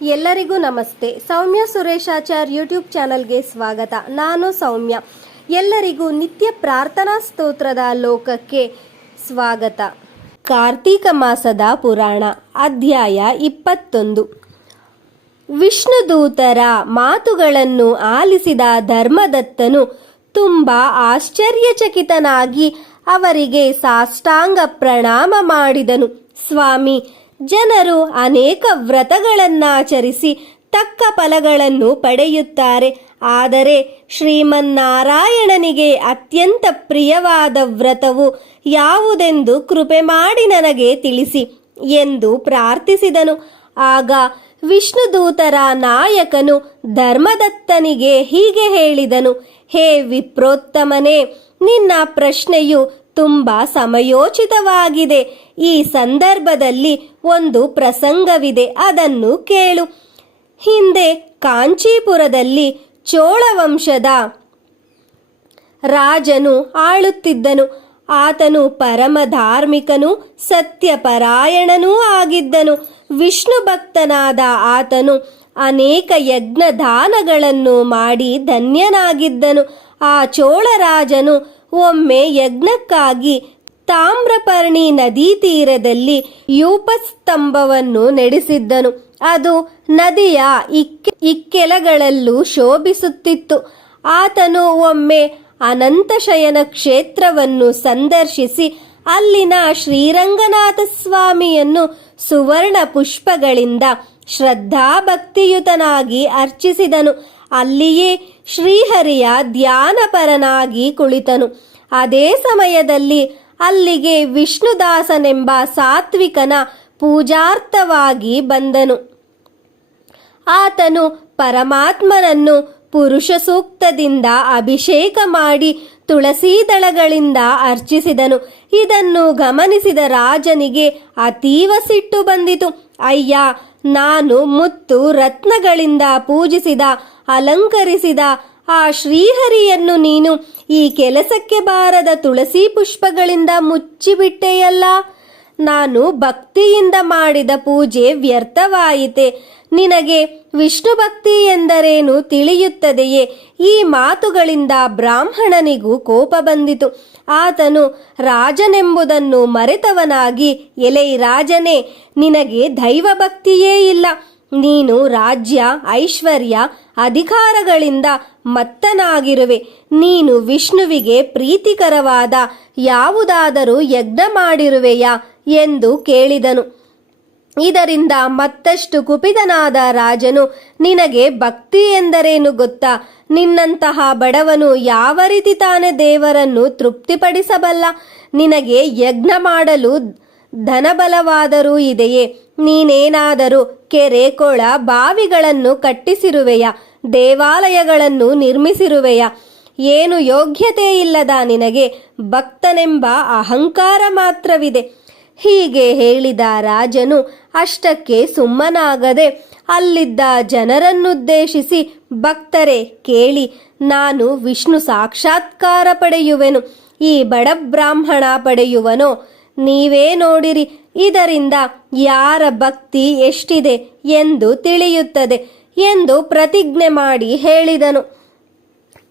ಎಲ್ಲರಿಗೂ ನಮಸ್ತೆ. ಸೌಮ್ಯ ಸುರೇಶಾಚಾರ್ ಯೂಟ್ಯೂಬ್ ಚಾನಲ್ಗೆ ಸ್ವಾಗತ. ನಾನು ಸೌಮ್ಯ. ಎಲ್ಲರಿಗೂ ನಿತ್ಯ ಪ್ರಾರ್ಥನಾ ಸ್ತೋತ್ರದ ಲೋಕಕ್ಕೆ ಸ್ವಾಗತ. ಕಾರ್ತೀಕ ಮಾಸದ ಪುರಾಣ, ಅಧ್ಯಾಯ ಇಪ್ಪತ್ತೊಂದು. ವಿಷ್ಣುದೂತರ ಮಾತುಗಳನ್ನು ಆಲಿಸಿದ ಧರ್ಮದತ್ತನು ತುಂಬ ಆಶ್ಚರ್ಯಚಕಿತನಾಗಿ ಅವರಿಗೆ ಸಾಷ್ಟಾಂಗ ಪ್ರಣಾಮ ಮಾಡಿದನು. ಸ್ವಾಮಿ ಜನರು ಅನೇಕ ವ್ರತಗಳನ್ನಾಚರಿಸಿ ತಕ್ಕ ಫಲಗಳನ್ನು ಪಡೆಯುತ್ತಾರೆ. ಆದರೆ ಶ್ರೀಮನ್ನಾರಾಯಣನಿಗೆ ಅತ್ಯಂತ ಪ್ರಿಯವಾದ ವ್ರತವು ಯಾವುದೆಂದು ಕೃಪೆ ಮಾಡಿ ನನಗೆ ತಿಳಿಸಿ ಎಂದು ಪ್ರಾರ್ಥಿಸಿದನು. ಆಗ ವಿಷ್ಣುದೂತರ ನಾಯಕನು ಧರ್ಮದತ್ತನಿಗೆ ಹೀಗೆ ಹೇಳಿದನು, ಹೇ ವಿಪ್ರೋತ್ತಮನೇ, ನಿನ್ನ ಪ್ರಶ್ನೆಯು ತುಂಬ ಸಮಯೋಚಿತವಾಗಿದೆ. ಈ ಸಂದರ್ಭದಲ್ಲಿ ಒಂದು ಪ್ರಸಂಗವಿದೆ, ಅದನ್ನು ಕೇಳು. ಹಿಂದೆ ಕಾಂಚೀಪುರದಲ್ಲಿ ಚೋಳವಂಶದ ರಾಜನು ಆಳುತ್ತಿದ್ದನು. ಆತನು ಪರಮ ಧಾರ್ಮಿಕನು ಸತ್ಯಪರಾಯಣನೂ ಆಗಿದ್ದನು. ವಿಷ್ಣು ಭಕ್ತನಾದ ಆತನು ಅನೇಕ ಯಜ್ಞ ದಾನಗಳನ್ನು ಮಾಡಿ ಧನ್ಯನಾಗಿದ್ದನು. ಆ ಚೋಳರಾಜನು ಒಮ್ಮೆ ಯಜ್ಞಕ್ಕಾಗಿ ತಾಮ್ರಪರ್ಣಿ ನದಿ ತೀರದಲ್ಲಿ ಯೂಪಸ್ತಂಭವನ್ನು ನಡೆಸಿದ್ದನು. ಅದು ನದಿಯ ಇಕ್ಕೆ, ಇಕ್ಕೆಲಗಳಲ್ಲೂ ಶೋಭಿಸುತ್ತಿತ್ತು. ಆತನು ಒಮ್ಮೆ ಅನಂತಶಯನ ಕ್ಷೇತ್ರವನ್ನು ಸಂದರ್ಶಿಸಿ, ಅಲ್ಲಿನ ಶ್ರೀರಂಗನಾಥ ಸ್ವಾಮಿಯನ್ನು ಸುವರ್ಣ ಪುಷ್ಪಗಳಿಂದ ಶ್ರದ್ಧಾಭಕ್ತಿಯುತನಾಗಿ ಅರ್ಚಿಸಿದನು. ಅಲ್ಲಿಯೇ ಶ್ರೀಹರಿಯ ಧ್ಯಾನಪರನಾಗಿ ಕುಳಿತನು. ಅದೇ ಸಮಯದಲ್ಲಿ ಅಲ್ಲಿಗೆ ವಿಷ್ಣುದಾಸನೆಂಬ ಸಾತ್ವಿಕನ ಪೂಜಾರ್ಥವಾಗಿ ಬಂದನು. ಆತನು ಪರಮಾತ್ಮನನ್ನು ಪುರುಷ ಸೂಕ್ತದಿಂದ ಅಭಿಷೇಕ ಮಾಡಿ ತುಳಸಿ ದಳಗಳಿಂದ ಅರ್ಚಿಸಿದನು. ಇದನ್ನು ಗಮನಿಸಿದ ರಾಜನಿಗೆ ಅತೀವ ಸಿಟ್ಟು ಬಂದಿತು. ಅಯ್ಯ, ನಾನು ಮುತ್ತು ರತ್ನಗಳಿಂದ ಪೂಜಿಸಿದ, ಅಲಂಕರಿಸಿದ ಆ ಶ್ರೀಹರಿಯನ್ನು ನೀನು ಈ ಕೆಲಸಕ್ಕೆ ಬಾರದ ತುಳಸಿ ಪುಷ್ಪಗಳಿಂದ ಮುಚ್ಚಿಬಿಟ್ಟೆಯಲ್ಲ? ನಾನು ಭಕ್ತಿಯಿಂದ ಮಾಡಿದ ಪೂಜೆ ವ್ಯರ್ಥವಾಯಿತೆ. ನಿನಗೆ ವಿಷ್ಣು ಭಕ್ತಿ ಎಂದರೇನು ತಿಳಿಯುತ್ತದೆಯೇ? ಈ ಮಾತುಗಳಿಂದ ಬ್ರಾಹ್ಮಣನಿಗೂ ಕೋಪ ಬಂದಿತು. ಆತನು ರಾಜನೆಂಬುದನ್ನು ಮರೆತವನಾಗಿ, ಎಲೈ ರಾಜನೇ, ನಿನಗೆ ದೈವ ಭಕ್ತಿಯೇ ಇಲ್ಲ. ನೀನು ರಾಜ್ಯ, ಐಶ್ವರ್ಯ, ಅಧಿಕಾರಗಳಿಂದ ಮತ್ತನಾಗಿರುವೆ. ನೀನು ವಿಷ್ಣುವಿಗೆ ಪ್ರೀತಿಕರವಾದ ಯಾವುದಾದರೂ ಯಜ್ಞ ಮಾಡಿರುವೆಯಾ? ಎಂದು ಕೇಳಿದನು. ಇದರಿಂದ ಮತ್ತಷ್ಟು ಕುಪಿತನಾದ ರಾಜನು ನಿನಗೆ ಭಕ್ತಿ ಎಂದರೇನು ಗೊತ್ತಾ? ನಿನ್ನಂತಹ ಬಡವನು ಯಾವ ರೀತಿ ತಾನೇ ದೇವರನ್ನು ತೃಪ್ತಿಪಡಿಸಬಲ್ಲ? ನಿನಗೆ ಯಜ್ಞ ಮಾಡಲು ಧನಬಲವಾದರೂ ಇದೆಯೇ? ನೀನೇನಾದರೂ ಕೆರೆ ಕೊಳ ಬಾವಿಗಳನ್ನು ಕಟ್ಟಿಸಿರುವೆಯ? ದೇವಾಲಯಗಳನ್ನು ನಿರ್ಮಿಸಿರುವೆಯ? ಏನು ಯೋಗ್ಯತೆ ಇಲ್ಲದ ನಿನಗೆ ಭಕ್ತನೆಂಬ ಅಹಂಕಾರ ಮಾತ್ರವಿದೆ. ಹೀಗೆ ಹೇಳಿದ ರಾಜನು ಅಷ್ಟಕ್ಕೆ ಸುಮ್ಮನಾಗದೆ ಅಲ್ಲಿದ್ದ ಜನರನ್ನುದ್ದೇಶಿಸಿ, ಭಕ್ತರೆ ಕೇಳಿ, ನಾನು ವಿಷ್ಣು ಸಾಕ್ಷಾತ್ಕಾರ ಪಡೆಯುವೆನು, ಈ ಬಡ ಬ್ರಾಹ್ಮಣ ಪಡೆಯುವನೋ? ನೀವೇ ನೋಡಿರಿ, ಇದರಿಂದ ಯಾರ ಭಕ್ತಿ ಎಷ್ಟಿದೆ ಎಂದು ತಿಳಿಯುತ್ತದೆ ಎಂದು ಪ್ರತಿಜ್ಞೆ ಮಾಡಿ ಹೇಳಿದನು.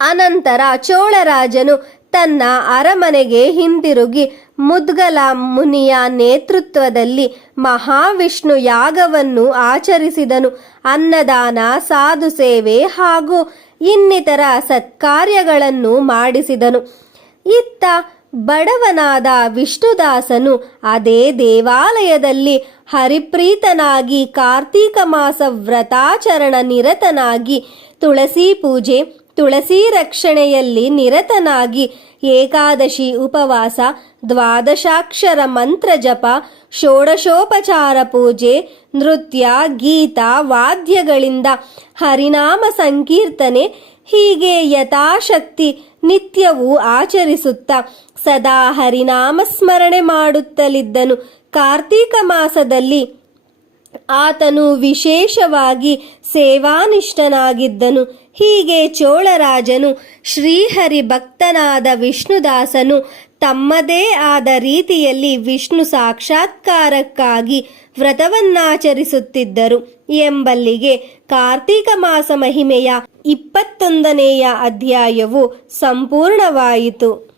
ಅನಂತರ ಚೋಳರಾಜನು ತನ್ನ ಅರಮನೆಗೆ ಹಿಂದಿರುಗಿ ಮುದ್ಗಲ ಮುನಿಯ ನೇತೃತ್ವದಲ್ಲಿ ಮಹಾವಿಷ್ಣು ಯಾಗವನ್ನು ಆಚರಿಸಿದನು. ಅನ್ನದಾನ, ಸಾಧು ಸೇವೆ ಹಾಗೂ ಇನ್ನಿತರ ಸತ್ಕಾರ್ಯಗಳನ್ನು ಮಾಡಿಸಿದನು. ಇತ್ತ ಬಡವನಾದ ವಿಷ್ಣುದಾಸನು ಅದೇ ದೇವಾಲಯದಲ್ಲಿ ಹರಿಪ್ರೀತನಾಗಿ ಕಾರ್ತೀಕ ಮಾಸ ವ್ರತಾಚರಣ ನಿರತನಾಗಿ ತುಳಸಿ ಪೂಜೆ ತುಳಸಿ ರಕ್ಷಣೆಯಲ್ಲಿ ನಿರತನಾಗಿ ಏಕಾದಶಿ ಉಪವಾಸ, ದ್ವಾದಶಾಕ್ಷರ ಮಂತ್ರ ಜಪ, ಷೋಡಶೋಪಚಾರ ಪೂಜೆ, ನೃತ್ಯ, ಗೀತ, ವಾದ್ಯಗಳಿಂದ ಹರಿನಾಮ ಸಂಕೀರ್ತನೆ ಹೀಗೆ ಯಥಾಶಕ್ತಿ ನಿತ್ಯವೂ ಆಚರಿಸುತ್ತಾ ಸದಾ ಹರಿನಾಮ ಸ್ಮರಣೆ ಮಾಡುತ್ತಲಿದ್ದನು. ಕಾರ್ತೀಕ ಮಾಸದಲ್ಲಿ ಆತನು ವಿಶೇಷವಾಗಿ ಸೇವಾನಿಷ್ಠನಾಗಿದ್ದನು. ಹೀಗೆ ಚೋಳರಾಜನು, ಶ್ರೀಹರಿ ಭಕ್ತನಾದ ವಿಷ್ಣುದಾಸನು ತಮ್ಮದೇ ಆದ ರೀತಿಯಲ್ಲಿ ವಿಷ್ಣು ಸಾಕ್ಷಾತ್ಕಾರಕ್ಕಾಗಿ ವ್ರತವನ್ನಾಚರಿಸುತ್ತಿದ್ದರು. ಎಂಬಲ್ಲಿಗೆ ಕಾರ್ತೀಕ ಮಾಸ ಮಹಿಮೆಯ ಇಪ್ಪತ್ತೊಂದನೆಯ ಅಧ್ಯಾಯವು ಸಂಪೂರ್ಣವಾಯಿತು.